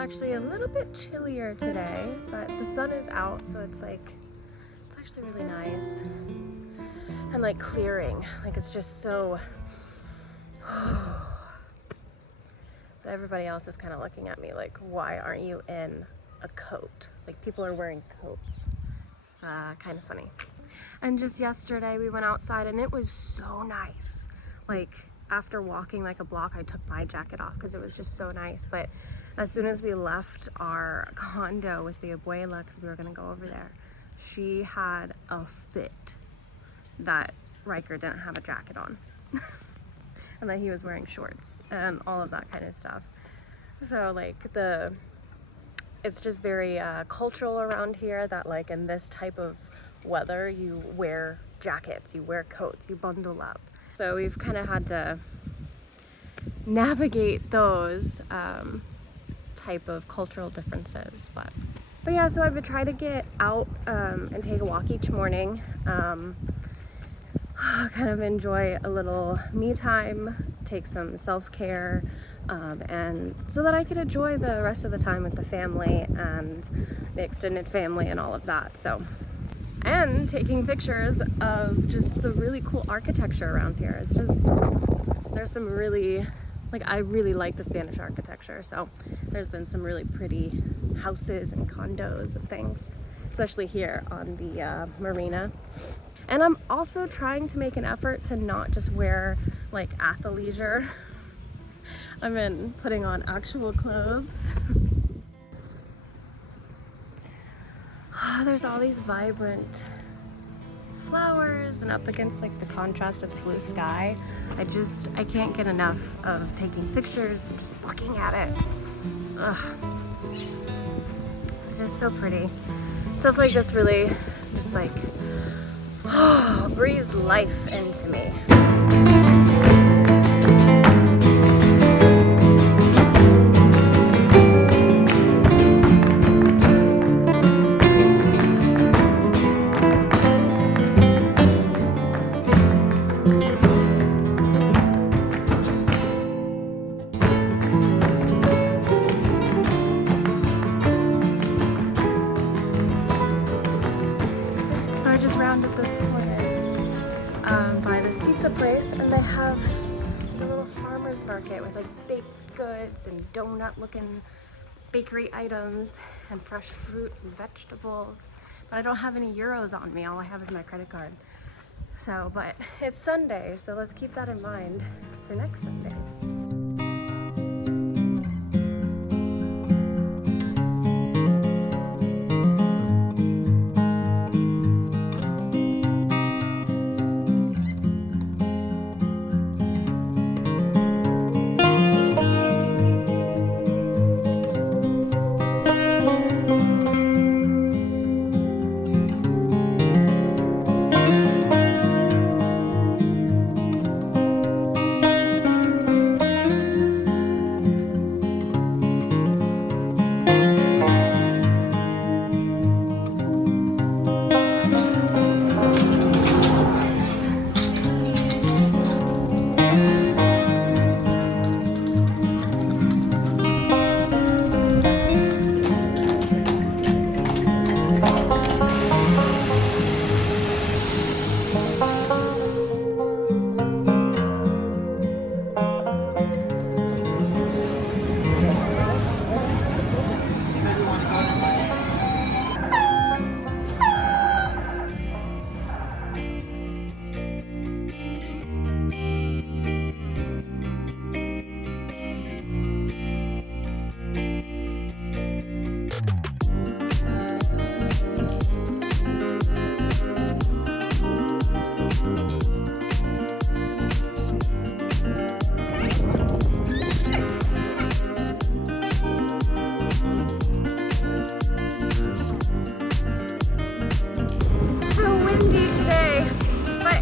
actually a little bit chillier today, but the sun is out, so it's actually really nice and like clearing. Like it's just so. But everybody else is kind of looking at me like, why aren't you in a coat? Like people are wearing coats. It's kind of funny. And just yesterday we went outside and it was so nice. Like after walking like a block, I took my jacket off because it was just so nice. But as soon as we left our condo with the abuela, because we were gonna go over there, she had a fit that Riker didn't have a jacket on. And that he was wearing shorts and all of that kind of stuff. So like it's just very cultural around here that like in this type of weather you wear jackets, you wear coats, you bundle up. So we've kind of had to navigate those type of cultural differences. But yeah, so I've been trying to get out and take a walk each morning. Kind of enjoy a little me time, take some self-care, and so that I could enjoy the rest of the time with the family and the extended family and all of that. So, and taking pictures of just the really cool architecture around here. It's just, there's some really, like I really like the Spanish architecture, so there's been some really pretty houses and condos and things, especially here on the marina. And I'm also trying to make an effort to not just wear like athleisure. I've been putting on actual clothes. There's all these vibrant flowers, and up against like the contrast of the blue sky, I can't get enough of taking pictures and just looking at it. Ugh. It's just so pretty. Stuff like this really just like breathes life into me. So I just rounded this corner by this pizza place, and they have the little farmer's market with like baked goods and donut looking bakery items and fresh fruit and vegetables. But I don't have any euros on me, all I have is my credit card. So, but it's Sunday, so let's keep that in mind for next Sunday.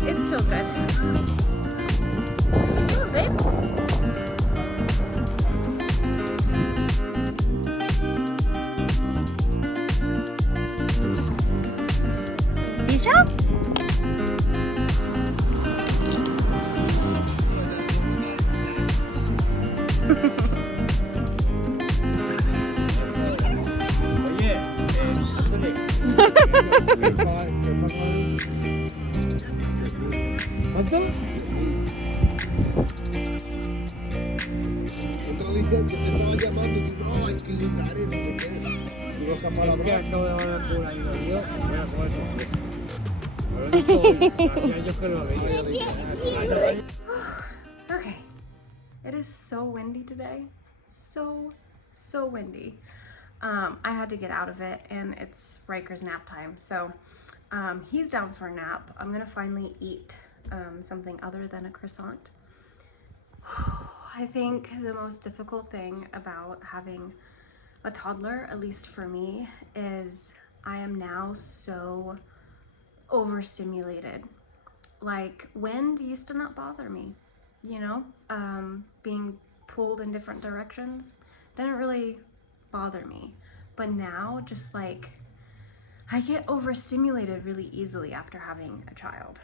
It's still good. Ooh, babe. Seashell? ¿Cuánto? Otra vez que te estaba llamando y tú, no, hay que ligar eso, no sé qué. Y no está mala broma. Acabo de hablar con una amiga y yo, voy a comer todo. Hacía yo que lo veía. Okay. It is so windy today. So windy. I had to get out of it, and it's Riker's nap time. So he's down for a nap. I'm gonna finally eat something other than a croissant. I think the most difficult thing about having a toddler, at least for me, is I am now so overstimulated. Like, wind used to not bother me, you know? Being pulled in different directions didn't really bother me. But now, just like, I get overstimulated really easily after having a child.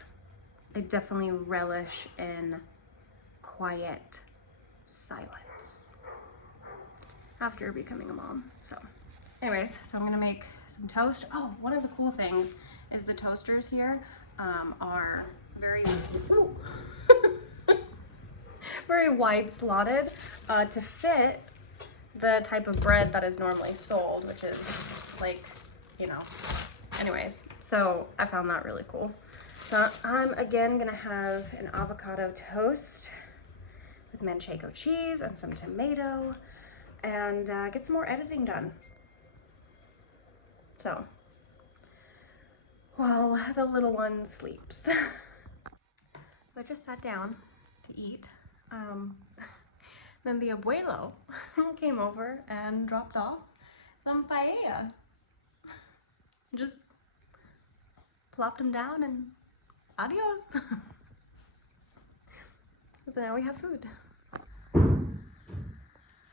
I definitely relish in quiet silence after becoming a mom. So anyways, so I'm gonna make some toast. Oh, one of the cool things is the toasters here are very very wide slotted to fit the type of bread that is normally sold, which is like, you know, anyways, so I found that really cool. So I'm again gonna have an avocado toast with manchego cheese and some tomato, and get some more editing done. So, while the little one sleeps. So I just sat down to eat. Then the abuelo came over and dropped off some paella. Just plopped him down and adios. So now we have food.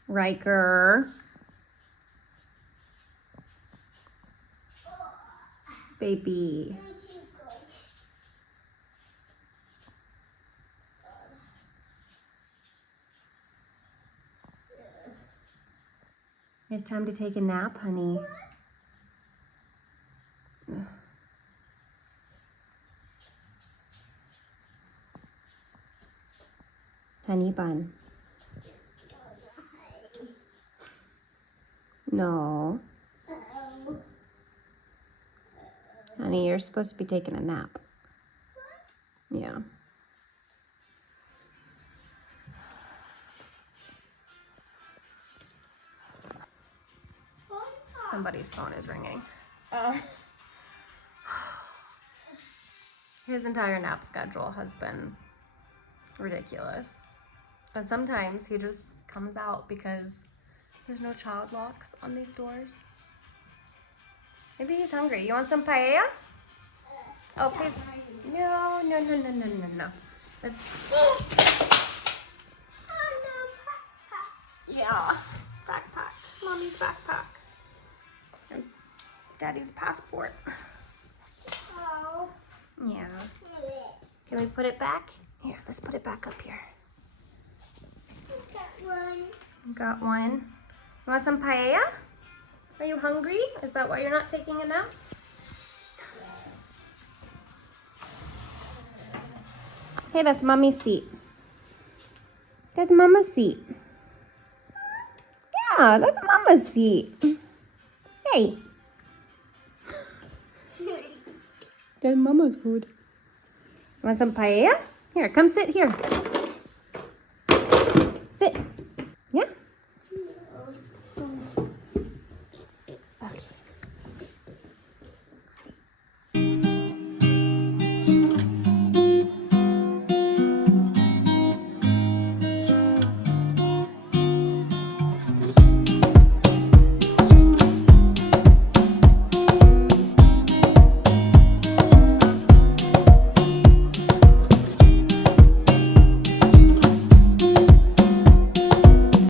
Riker. Baby. It's time to take a nap, honey. Honey bun. No. Honey, you're supposed to be taking a nap. Yeah. Somebody's phone is ringing. His entire nap schedule has been ridiculous. And sometimes he just comes out because there's no child locks on these doors. Maybe he's hungry. You want some paella? Oh, please. No. Let's... Yeah. Backpack. Mommy's backpack. And Daddy's passport. Oh. Yeah. Can we put it back? Here, let's put it back up here. Got one. Got one. You want some paella? Are you hungry? Is that why you're not taking a nap? Hey, that's Mommy's seat. That's Mama's seat. Yeah, that's Mama's seat. Hey. That's Mama's food. Want some paella? Here, come sit here. Sit.